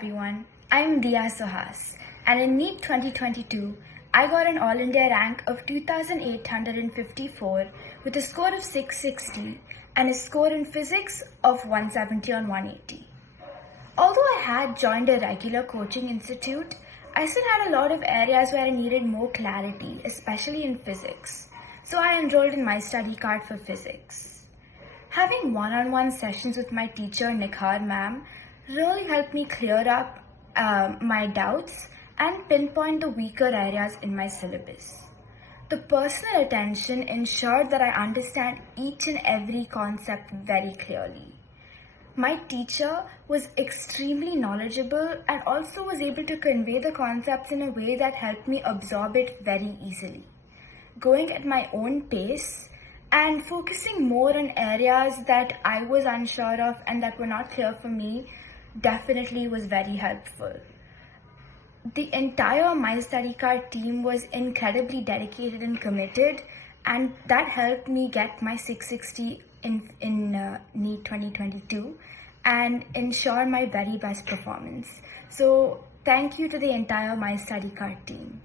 Everyone, I'm Diya Suhas, and in NEET 2022, I got an All India rank of 2,854 with a score of 660 and a score in physics of 170 on 180. Although I had joined a regular coaching institute, I still had a lot of areas where I needed more clarity, especially in physics. So I enrolled in Mystudycart for physics. Having one-on-one sessions with my teacher, Nikhar ma'am, really helped me clear up my doubts and pinpoint the weaker areas in my syllabus. The personal attention ensured that I understand each and every concept very clearly. My teacher was extremely knowledgeable and also was able to convey the concepts in a way that helped me absorb it very easily. Going at my own pace and focusing more on areas that I was unsure of and that were not clear for me definitely was very helpful. The entire Mystudycart team was incredibly dedicated and committed, and that helped me get my 660 in NEET 2022 and ensure my very best performance. So thank you to the entire Mystudycart team.